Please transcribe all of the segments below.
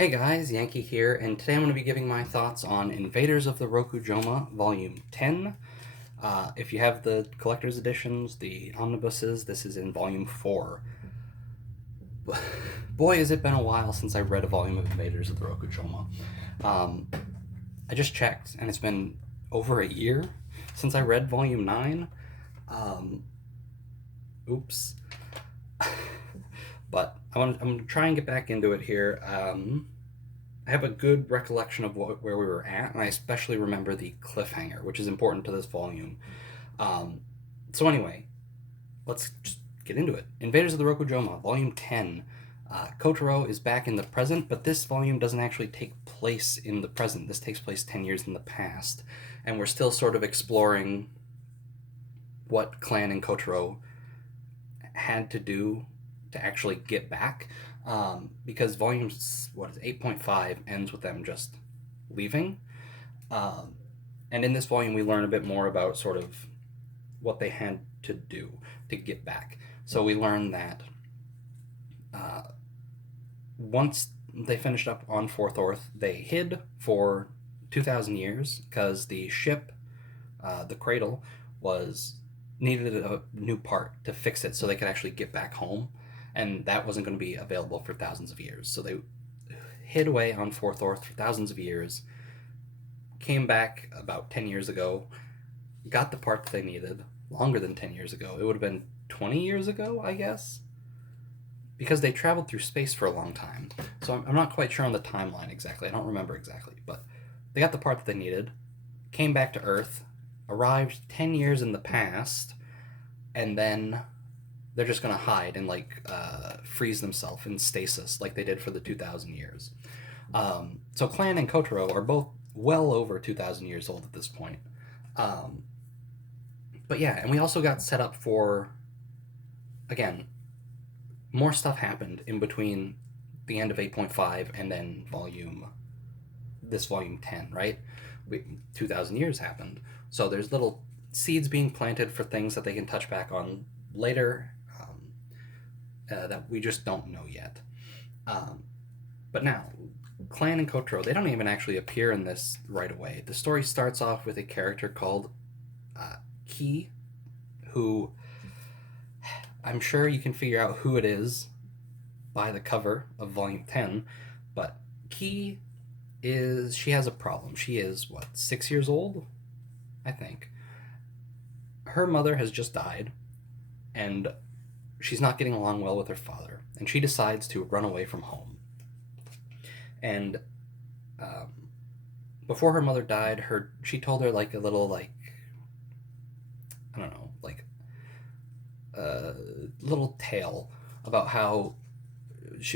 Hey guys, Yankee here, and today I'm going to be giving my thoughts on Invaders of the Rokujouma, Volume 10. If you have the collector's editions, the omnibuses, this is in Volume 4. Boy, has it been a while since I read a volume of Invaders of the Rokujouma. Um, I just checked, and it's been over a year since I read Volume 9. Um, oops. But I'm going to try and get back into it here. I have a good recollection of where we were at, and I especially remember the cliffhanger, which is important to this volume. Um, so anyway, let's just get into it. Invaders of the Rokujouma, Volume 10. Kotaro is back in the present, but this volume doesn't actually take place in the present. This takes place 10 years in the past, and we're still sort of exploring what Clan and Kotaro had to do to actually get back, because volume 8.5 ends with them just leaving, um, and in this volume we learn a bit more about sort of what they had to do to get back. So we learn that once they finished up on Fourth Earth, they hid for 2,000 years because the ship, the Cradle, was needed a new part to fix it so they could actually get back home, and that wasn't going to be available for thousands of years. So they hid away on Fourth Earth for thousands of years, came back about 10 years ago, got the part that they needed longer than 10 years ago. It would have been 20 years ago, I guess, because they traveled through space for a long time. So I'm not quite sure on the timeline exactly. I don't remember exactly, but they got the part that they needed, came back to Earth, arrived 10 years in the past, and then they're just going to hide and freeze themselves in stasis like they did for the 2,000 years. So Clan and Kotaro are both well over 2,000 years old at this point. Um, but yeah, and we also got set up for, again, more stuff happened in between the end of 8.5 and then volume 10, right? 2,000 years happened. So there's little seeds being planted for things that they can touch back on later, that we just don't know yet. But now, Clan and Kotaro, they don't even actually appear in this right away. The story starts off with a character called Ki, who I'm sure you can figure out who it is by the cover of Volume 10, but Ki she has a problem. She is, 6 years old? I think. Her mother has just died, and she's not getting along well with her father, and she decides to run away from home. And um, before her mother died, she told her like a little I don't know, a little tale about how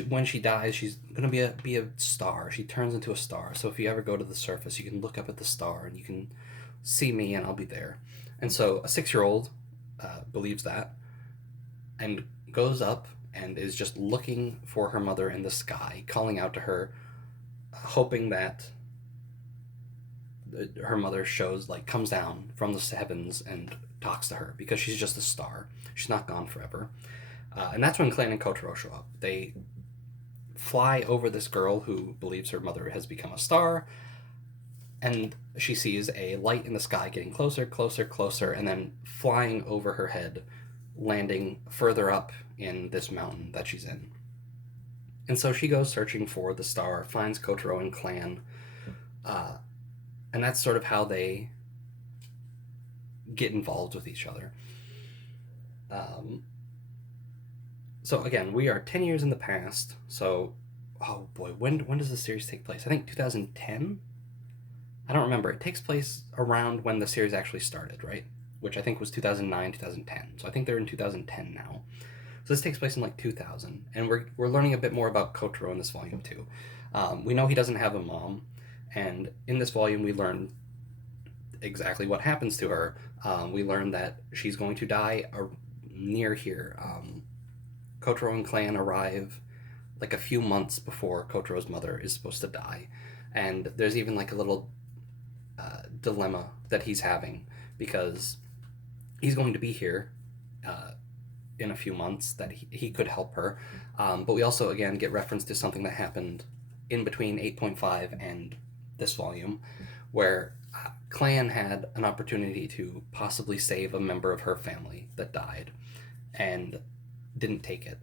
when she dies, she's gonna be a star. She turns into a star. So if you ever go to the surface, you can look up at the star and you can see me, and I'll be there. And so a 6-year-old believes that and goes up and is just looking for her mother in the sky, calling out to her, hoping that her mother comes down from the heavens and talks to her, because she's just a star. She's not gone forever. And that's when Clan and Kotaro show up. They fly over this girl who believes her mother has become a star, and she sees a light in the sky getting closer, closer, closer, and then flying over her head, landing further up in this mountain that she's in. And so she goes searching for the star, finds Kotaro and Clan, and that's sort of how they get involved with each other. So again, we are 10 years in the past. So, oh boy, when does the series take place? I think 2010. I don't remember. It takes place around when the series actually started, right? Which I think was 2009, 2010. So I think they're in 2010 now. So this takes place in 2000, and we're learning a bit more about Kotaro in this volume too. We know he doesn't have a mom, and in this volume we learn exactly what happens to her. We learn that she's going to die near here. Kotaro and Clan arrive a few months before Kotaro's mother is supposed to die, and there's even a little dilemma that he's having, because he's going to be here in a few months, that he could help her, but we also again get reference to something that happened in between 8.5 and this volume, where Clan had an opportunity to possibly save a member of her family that died and didn't take it.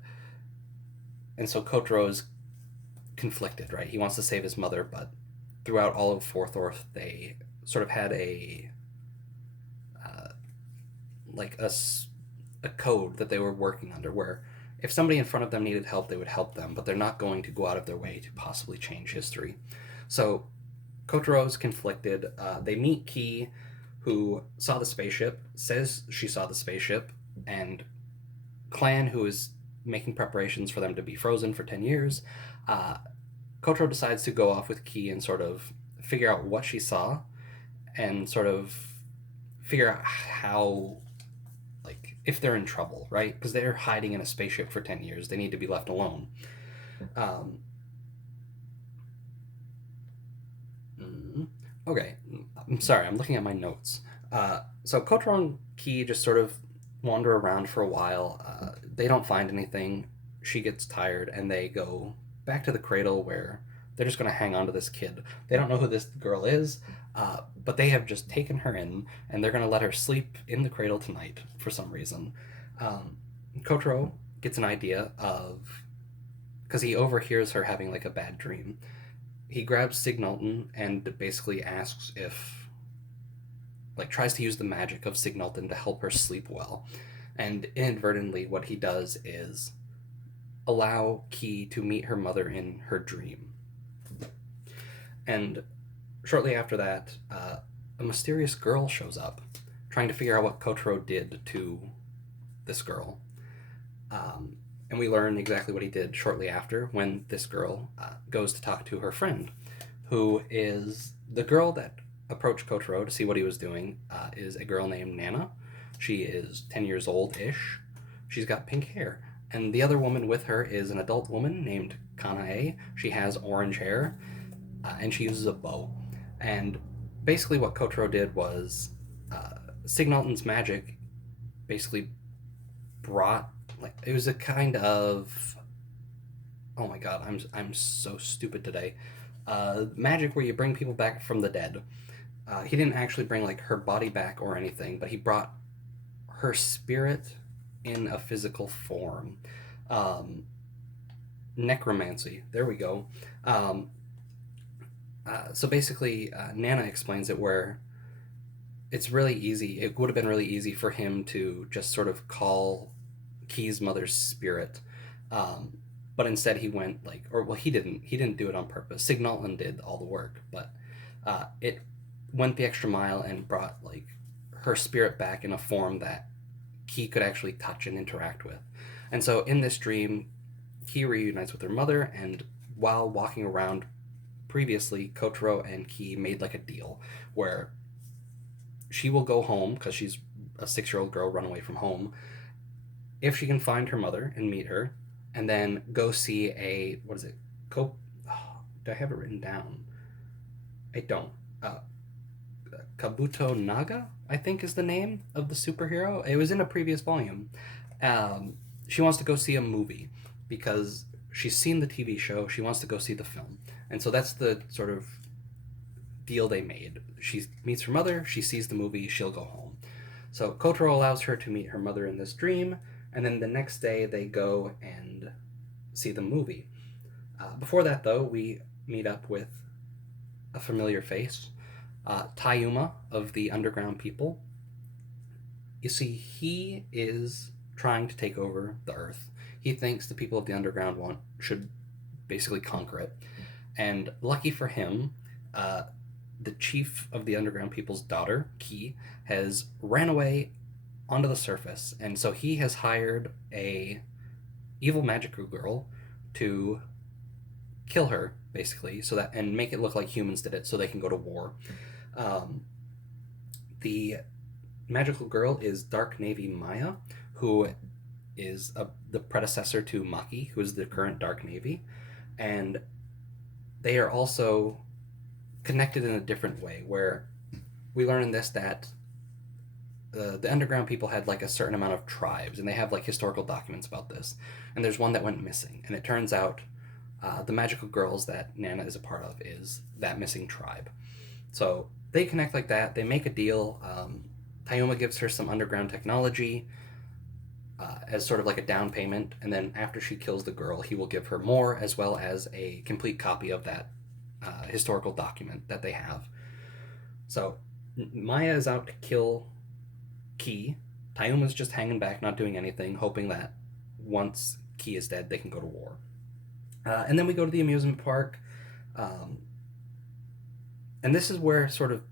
And so Kotaro's conflicted, right? He wants to save his mother, but throughout all of Fourth Orth, they sort of had like a code that they were working under where if somebody in front of them needed help, they would help them, but they're not going to go out of their way to possibly change history. So Kotaro's conflicted. They meet Key, who saw the spaceship, says she saw the spaceship, and Clan, who is making preparations for them to be frozen for 10 years. Kotaro decides to go off with Key and sort of figure out what she saw and sort of figure out how, like, if they're in trouble, right? Because they're hiding in a spaceship for 10 years. They need to be left alone. Okay, I'm sorry, I'm looking at my notes. So Kotaro and Key just sort of wander around for a while. They don't find anything. She gets tired, and they go back to the cradle where they're just going to hang on to this kid. They don't know who this girl is, but they have just taken her in, and they're going to let her sleep in the cradle tonight for some reason. Kotaro gets an idea of, because he overhears her having like a bad dream. He grabs Signalton and basically asks if, like, tries to use the magic of Signalton to help her sleep well. And inadvertently, what he does is allow Key to meet her mother in her dream. And shortly after that, a mysterious girl shows up, trying to figure out what Kotaro did to this girl. And we learn exactly what he did shortly after when this girl goes to talk to her friend, who is the girl that approached Kotaro to see what he was doing, is a girl named Nana. She is 10 years old-ish. She's got pink hair. And the other woman with her is an adult woman named Kanae. She has orange hair, and she uses a bow. And basically what Kotaro did was Signalton's magic basically brought, like, it was a kind of, oh my god, I'm so stupid today. Magic where you bring people back from the dead. He didn't actually bring like her body back or anything, but he brought her spirit in a physical form. Necromancy. There we go. So basically, Nana explains it where it's really easy. It would have been really easy for him to just sort of call Key's mother's spirit, but instead he went like, or well, he didn't do it on purpose. Signalton did all the work, but it went the extra mile and brought like her spirit back in a form that Key could actually touch and interact with. And so in this dream, Key reunites with her mother, and while walking around previously, Kotaro and Key made like a deal where she will go home because she's a 6-year-old girl run away from home if she can find her mother and meet her, and then go see a, what is it? Do I have it written down? I don't. Kabuto Naga, I think is the name of the superhero. It was in a previous volume. She wants to go see a movie because she's seen the TV show. She wants to go see the film. And so that's the sort of deal they made. She meets her mother, she sees the movie, she'll go home. So Kotaro allows her to meet her mother in this dream, and then the next day they go and see the movie. Before that, though, we meet up with a familiar face, Tayuma of the Underground People. You see, he is trying to take over the Earth. He thinks the people of the Underground should basically conquer it. And lucky for him, the chief of the Underground People's daughter, Key, has ran away onto the surface, and so he has hired a evil magical girl to kill her, basically, so that, and make it look like humans did it so they can go to war. The magical girl is Dark Navy Maya, who is the predecessor to Maki, who is the current Dark Navy, and they are also connected in a different way, where we learn in this that the Underground People had like a certain amount of tribes, and they have like historical documents about this, and there's one that went missing, and it turns out the magical girls that Nana is a part of is that missing tribe. So they connect like that. They make a deal. Tayuma gives her some underground technology as sort of like a down payment, and then after she kills the girl, he will give her more, as well as a complete copy of that historical document that they have. So Maya is out to kill Ki. Tayuma's just hanging back, not doing anything, hoping that once Ki is dead, they can go to war. And then we go to the amusement park. Um, and this is where sort of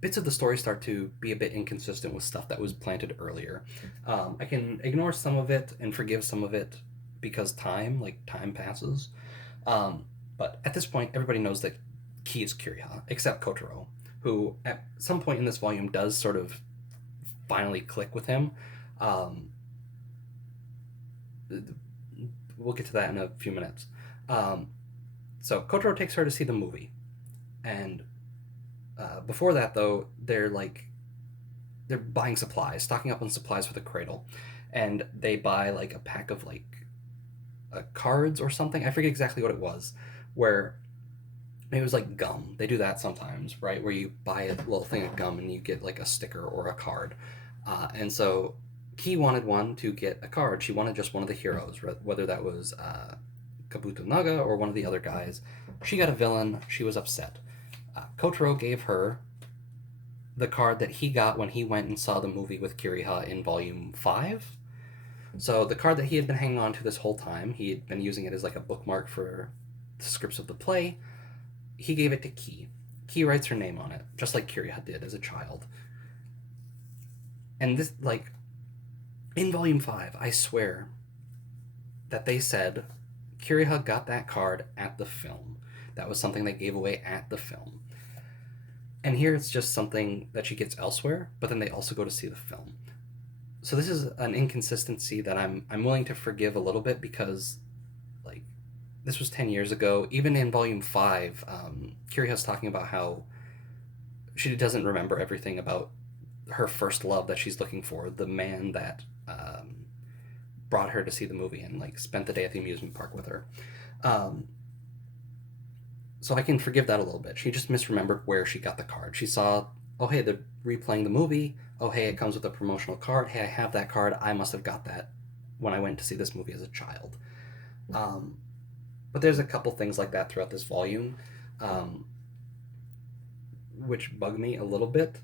bits of the story start to be a bit inconsistent with stuff that was planted earlier. I can ignore some of it and forgive some of it because time passes. Um, but at this point, everybody knows that Ki is Kiriha, except Kotaro, who at some point in this volume does sort of finally click with him. Um, we'll get to that in a few minutes. So Kotaro takes her to see the movie, and before that, though, they're buying supplies, stocking up on supplies for the cradle, and they buy like a pack of cards or something. I forget exactly what it was. Where maybe it was like gum. They do that sometimes, right? Where you buy a little thing of gum and you get like a sticker or a card. And so Ki wanted one to get a card. She wanted just one of the heroes, whether that was Kabuto Naga or one of the other guys. She got a villain. She was upset. Kotaro gave her the card that he got when he went and saw the movie with Kiriha in volume 5. So the card that he had been hanging on to this whole time, he had been using it as like a bookmark for the scripts of the play. He gave it to Ki. Ki writes her name on it, just like Kiriha did as a child. And this, in volume 5, I swear that they said Kiriha got that card at the film. That was something they gave away at the film. And here it's just something that she gets elsewhere, but then they also go to see the film. So this is an inconsistency that I'm willing to forgive a little bit because, this was 10 years ago. Even in volume 5, Kiriha's talking about how she doesn't remember everything about her first love that she's looking for, the man that brought her to see the movie and spent the day at the amusement park with her. So I can forgive that a little bit. She just misremembered where she got the card. She saw, oh hey, they're replaying the movie. Oh hey, it comes with a promotional card. Hey, I have that card. I must have got that when I went to see this movie as a child. But there's a couple things like that throughout this volume, which bug me a little bit.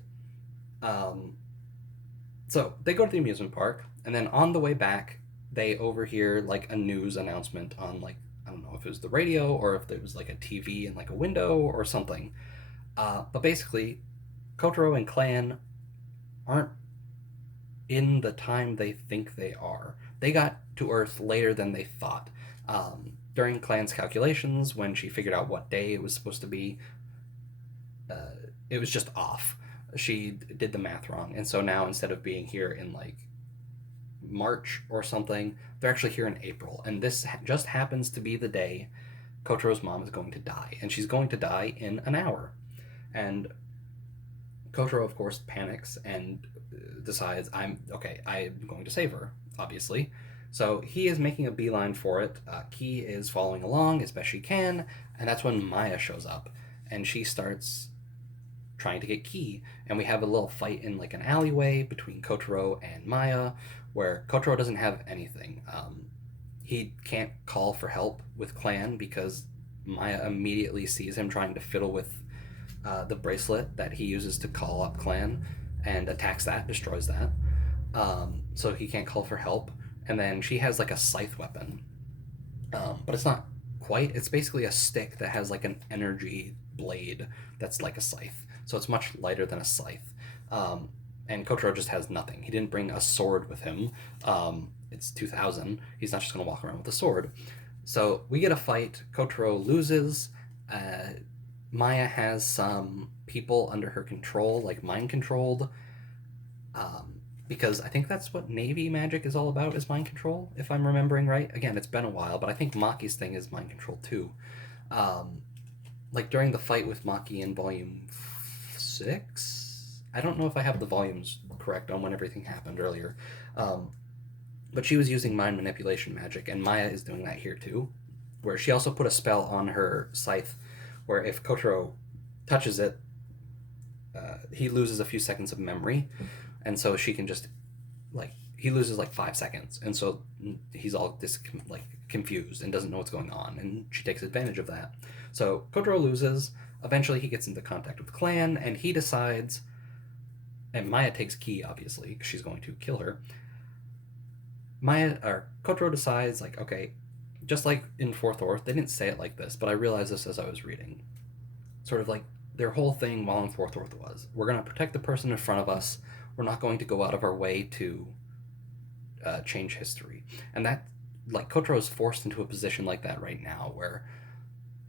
So they go to the amusement park, and then on the way back, they overhear a news announcement on I don't know if it was the radio or if there was a TV in a window or something. But basically, Kotaro and Clan aren't in the time they think they are. They got to Earth later than they thought. During Clan's calculations, when she figured out what day it was supposed to be, it was just off. She did the math wrong, and so now instead of being here in March or something, they're actually here in April, and this just happens to be the day Kotaro's mom is going to die, and she's going to die in an hour. And Kotaro, of course, panics and decides, I'm going to save her, obviously. So he is making a beeline for it. Ki is following along as best she can, and that's when Maya shows up, and she starts trying to get Ki, and we have a little fight in an alleyway between Kotaro and Maya, where Kotaro doesn't have anything. He can't call for help with Clan because Maya immediately sees him trying to fiddle with the bracelet that he uses to call up Clan, and attacks that, destroys that. So he can't call for help. And then she has a scythe weapon, but it's not quite. It's basically a stick that has an energy blade that's like a scythe. So it's much lighter than a scythe. And Kotaro just has nothing. He didn't bring a sword with him. It's 2000. He's not just going to walk around with a sword. So we get a fight. Kotaro loses. Maya has some people under her control, mind controlled. Because I think that's what Navy magic is all about, is mind control, if I'm remembering right. Again, it's been a while, but I think Maki's thing is mind control too. During the fight with Maki in volume 6, I don't know if I have the volumes correct on when everything happened earlier, but she was using mind manipulation magic, and Maya is doing that here too. where she also put a spell on her scythe where if Kotaro touches it, he loses a few seconds of memory, and so she can just like he loses like 5 seconds, and so he's all confused and doesn't know what's going on, and she takes advantage of that. So Kotaro loses. Eventually, he gets into contact with Clan, and he decides, and Maya takes Ki obviously because she's going to kill her. Kotaro decides like, okay, just like in Fourth Orth, they didn't say it like this, but I realized this as I was reading. Sort of like their whole thing while in Fourth Orth was, we're going to protect the person in front of us. We're not going to go out of our way to change history. And that, like, Kotaro is forced into a position like that right now, where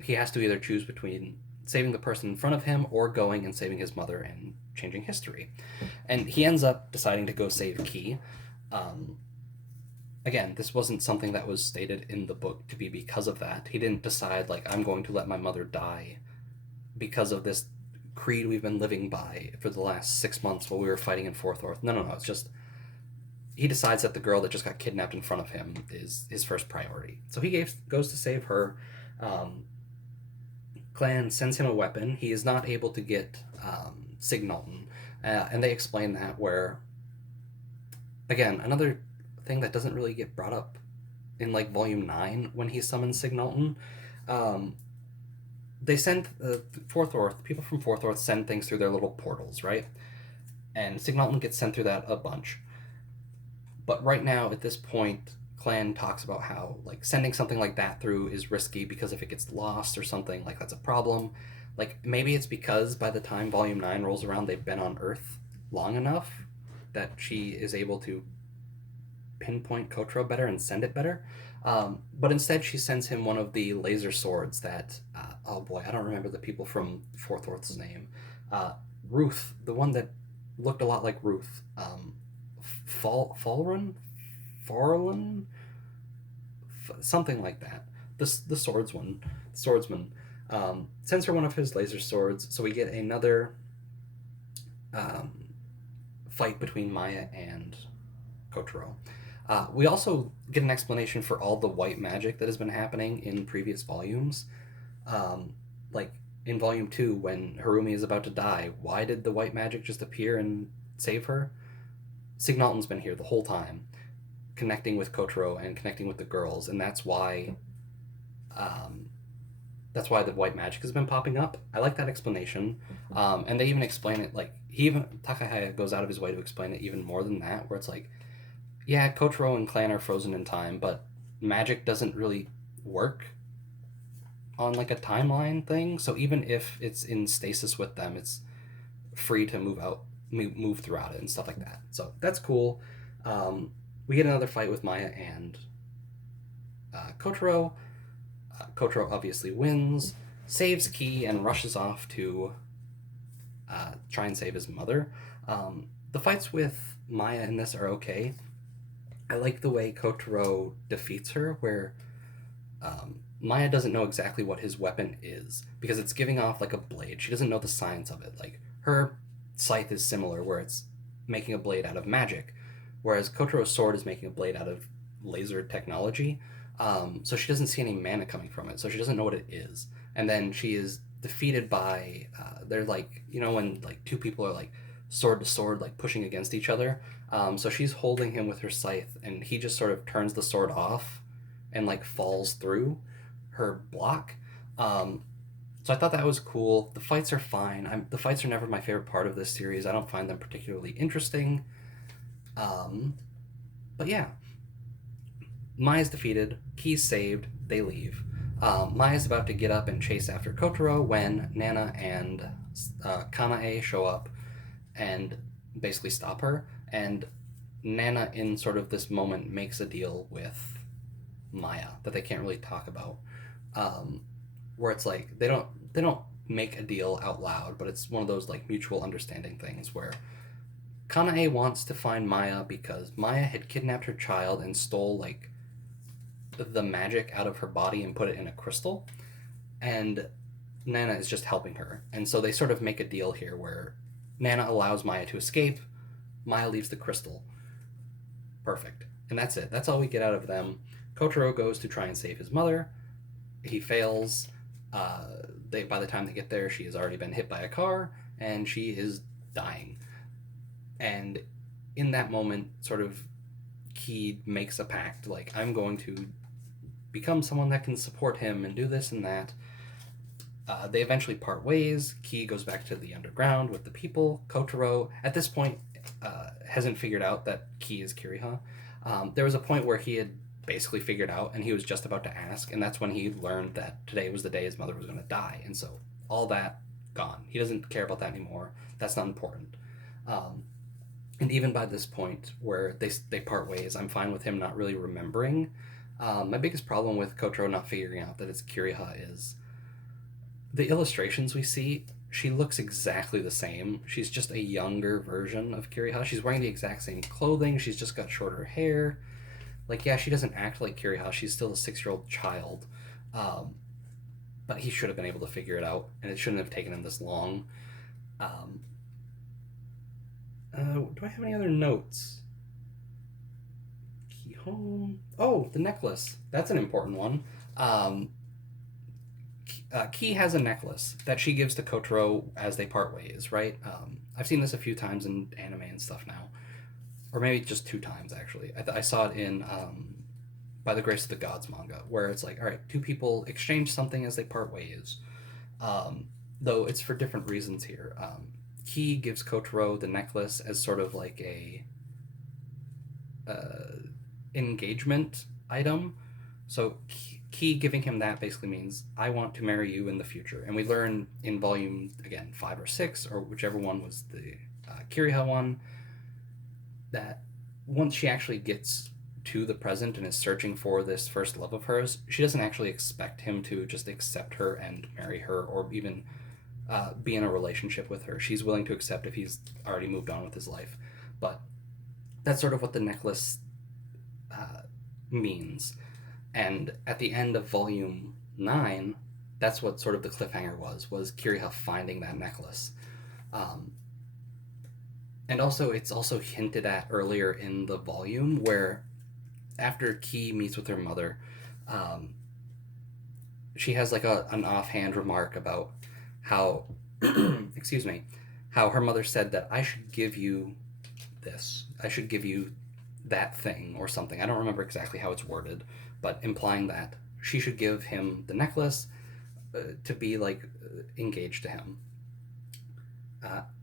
he has to either choose between saving the person in front of him or going and saving his mother and changing history. And he ends up deciding to go save Ki. Again, this wasn't something that was stated in the book to be because of that. He didn't decide, like, I'm going to let my mother die because of this creed we've been living by for the last 6 months while we were fighting in Fourth Orth. No. It's just he decides that the girl that just got kidnapped in front of him is his first priority. So he goes to save her. Clan sends him a weapon. He is not able to get Signalton. And they explain that where, again, another thing that doesn't really get brought up in like Volume 9 when he summons Signalton. They send Fourth Orth, people from Fourth Orth send things through their little portals, right? And Signalton gets sent through that a bunch. But right now, at this point, Clan talks about how like sending something like that through is risky because if it gets lost or something, like that's a problem. Like maybe it's because by the time Volume 9 rolls around, they've been on Earth long enough that she is able to pinpoint Kotaro better and send it better. But instead, she sends him one of the laser swords that, oh boy, I don't remember the people from Fourth Orth's name. Ruth, the one that looked a lot like Ruth. Farlan? Something like that. The swordsman sends her one of his laser swords, so we get another fight between Maya and Kotaro. We also get an explanation for all the white magic that has been happening in previous volumes. Like in Volume 2, when Harumi is about to die, why did the white magic just appear and save her? Signalton's been here the whole time, connecting with Kotaro and connecting with the girls, and that's why the white magic has been popping up. I like that explanation. And they even explain it, like, Takahaya goes out of his way to explain it even more than that, where it's like, yeah, Kotaro and Clan are frozen in time, but magic doesn't really work on like a timeline thing. So even if it's in stasis with them, it's free to move throughout it and stuff like that. So that's cool. We get another fight with Maya and Kotaro. Kotaro obviously wins, saves Ki, and rushes off to try and save his mother. The fights with Maya in this are okay. I like the way Kotaro defeats her, where Maya doesn't know exactly what his weapon is because it's giving off like a blade. She doesn't know the science of it. Like her scythe is similar, where it's making a blade out of magic, whereas Kotaro's sword is making a blade out of laser technology. So she doesn't see any mana coming from it, so she doesn't know what it is. And then she is defeated by they're like, you know, when like two people are like sword to sword, like pushing against each other. So she's holding him with her scythe, and he just sort of turns the sword off and like falls through her block. So I thought that was cool. The fights are fine. The fights are never my favorite part of this series. I don't find them particularly interesting. But yeah, Maya's defeated, Ki's saved, they leave. Maya's about to get up and chase after Kotaro when Nana and Kanae show up and basically stop her. And Nana, in sort of this moment, makes a deal with Maya that they can't really talk about. Where it's like they don't make a deal out loud, but it's one of those like mutual understanding things where Kanae wants to find Maya because Maya had kidnapped her child and stole like the magic out of her body and put it in a crystal, and Nana is just helping her. And so they sort of make a deal here where Nana allows Maya to escape, Maya leaves the crystal. Perfect. And that's it. That's all we get out of them. Kotaro goes to try and save his mother. he fails. By the time they get there, she has already been hit by a car and she is dying. And in that moment, sort of, Key makes a pact, like, I'm going to become someone that can support him and do this and that. They eventually part ways. Key goes back to the underground with the people. Kotaro, at this point, hasn't figured out that Key is Kiriha. There was a point where he had basically figured out, and he was just about to ask, and that's when he learned that today was the day his mother was going to die. And so all that gone. He doesn't care about that anymore. That's not important. And even by this point where they part ways, I'm fine with him not really remembering. My biggest problem with Kotaro not figuring out that it's Kiriha is the illustrations we see. She looks exactly the same. She's just a younger version of Kiriha. She's wearing the exact same clothing. She's just got shorter hair. Like, yeah, she doesn't act like Kiriha. She's still a 6-year-old child. But he should have been able to figure it out, and it shouldn't have taken him this long. Do I have any other notes? Key home. Oh, the necklace. That's an important one. Key has a necklace that she gives to Kotaro as they part ways, right? I've seen this a few times in anime and stuff now. Or maybe just 2 times, actually. I saw it in By the Grace of the Gods manga, where it's like, all right, 2 people exchange something as they part ways. Though it's for different reasons here. Key gives Kotaro the necklace as sort of like a engagement item. So Key giving him that basically means, I want to marry you in the future. And we learn in volume, again, 5 or 6, or whichever one was the Kiriha one, that once she actually gets to the present and is searching for this first love of hers, she doesn't actually expect him to just accept her and marry her, or even be in a relationship with her. She's willing to accept if he's already moved on with his life. But that's sort of what the necklace means. And at the end of volume 9, that's what sort of the cliffhanger was Kiriha finding that necklace. And also, it's also hinted at earlier in the volume, where after Key meets with her mother, she has like an offhand remark about how, excuse me, how her mother said that I should give you this. I should give you that thing or something. I don't remember exactly how it's worded, but implying that she should give him the necklace to be like engaged to him.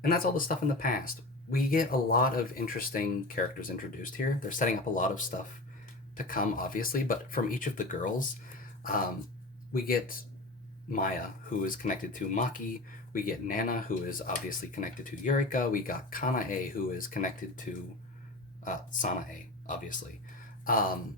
And that's all the stuff in the past. We get a lot of interesting characters introduced here. They're setting up a lot of stuff to come, obviously, but from each of the girls, we get Maya, who is connected to Maki. We get Nana, who is obviously connected to Yurika. We got Kanae, who is connected to Sanae, obviously. And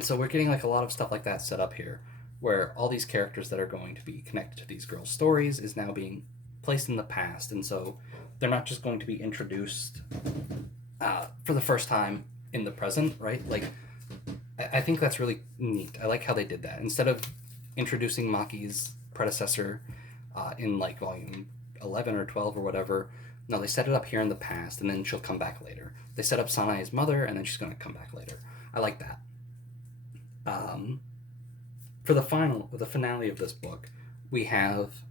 so we're getting like a lot of stuff like that set up here, where all these characters that are going to be connected to these girls' stories is now being placed in the past. And so they're not just going to be introduced for the first time in the present, right? Like, I think that's really neat. I like how they did that. Instead of introducing Maki's predecessor in like volume 11 or 12 or whatever, no, they set it up here in the past, and then she'll come back later. They set up Sanae's mother, and then she's going to come back later. I like that. For the finale of this book, we have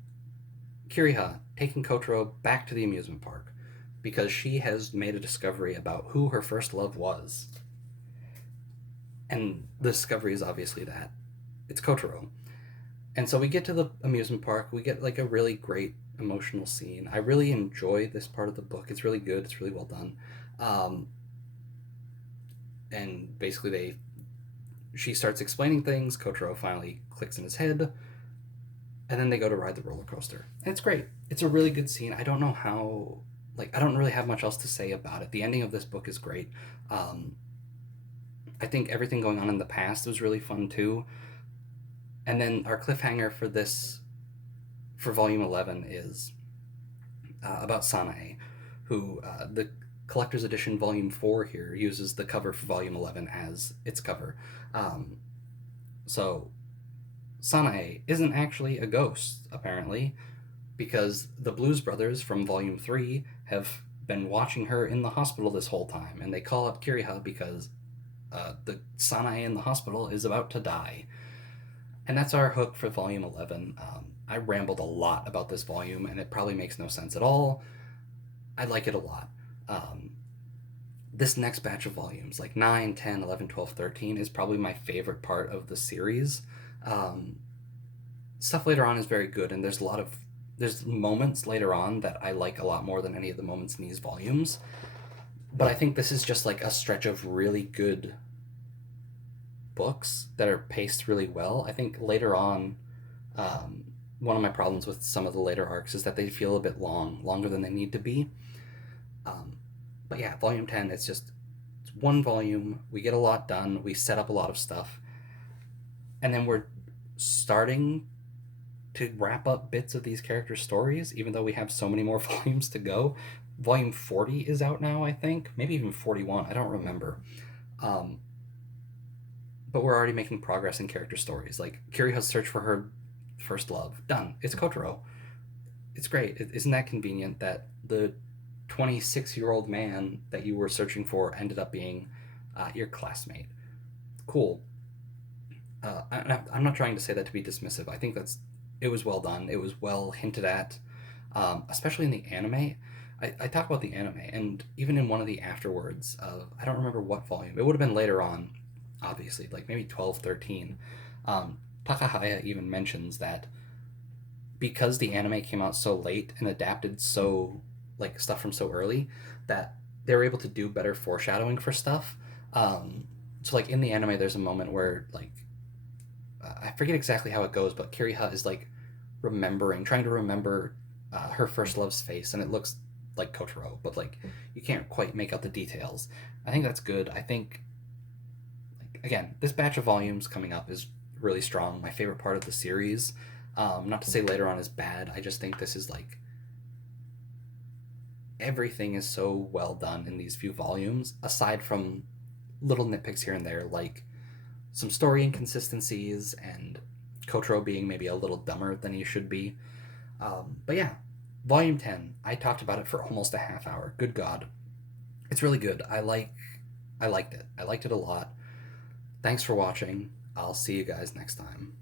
Kiriha taking Kotaro back to the amusement park because she has made a discovery about who her first love was. And the discovery is obviously that it's Kotaro. And so we get to the amusement park. We get like a really great emotional scene. I really enjoy this part of the book. It's really good. It's really well done. And basically she starts explaining things. Kotaro finally clicks in his head. And then they go to ride the roller coaster. And it's great. It's a really good scene. I don't know how... Like, I don't really have much else to say about it. The ending of this book is great. I think everything going on in the past was really fun, too. And then our cliffhanger for volume 11 is about Sanae, who the collector's edition volume 4 here uses the cover for volume 11 as its cover. So Sanae isn't actually a ghost, apparently, because the Blues Brothers from volume 3 have been watching her in the hospital this whole time, and they call up Kiriha because the Sanae in the hospital is about to die. And that's our hook for volume 11. I rambled a lot about this volume, and it probably makes no sense at all. I like it a lot. Um, this next batch of volumes, like 9, 10, 11, 12, 13, is probably my favorite part of the series. Um, Stuff later on is very good, and there's moments later on that I like a lot more than any of the moments in these volumes. But I think this is just like a stretch of really good books that are paced really well. I think later on, um, one of my problems with some of the later arcs is that they feel a bit longer than they need to be. Um, but yeah, volume 10, it's one volume. We get a lot done. We set up a lot of stuff. And then we're starting to wrap up bits of these characters' stories, even though we have so many more volumes to go. Volume 40 is out now, I think. Maybe even 41. I don't remember. Um, but we're already making progress in character stories. Like Kiriha's search for her first love, done. It's Kotaro. It's great. Isn't that convenient that the 26-year-old man that you were searching for ended up being your classmate? Cool. I'm not trying to say that to be dismissive. I think it was well done. It was well hinted at, especially in the anime. I talk about the anime, and even in one of the afterwards of, I don't remember what volume. It would have been later on, obviously, like maybe 12, 13. Takahaya even mentions that because the anime came out so late and adapted so, like, stuff from so early, that they were able to do better foreshadowing for stuff. So like in the anime, there's a moment where like I forget exactly how it goes, but Kiriha is like trying to remember her first love's face, and it looks like Kotaro, but like you can't quite make out the details. I think that's good. I think, like, again, this batch of volumes coming up is really strong. My favorite part of the series. Not to say later on is bad. I just think this is like everything is so well done in these few volumes, aside from little nitpicks here and there, like some story inconsistencies and Kotaro being maybe a little dumber than he should be. But yeah, Volume 10. I talked about it for almost a half hour. Good God. It's really good. I liked it. I liked it a lot. Thanks for watching. I'll see you guys next time.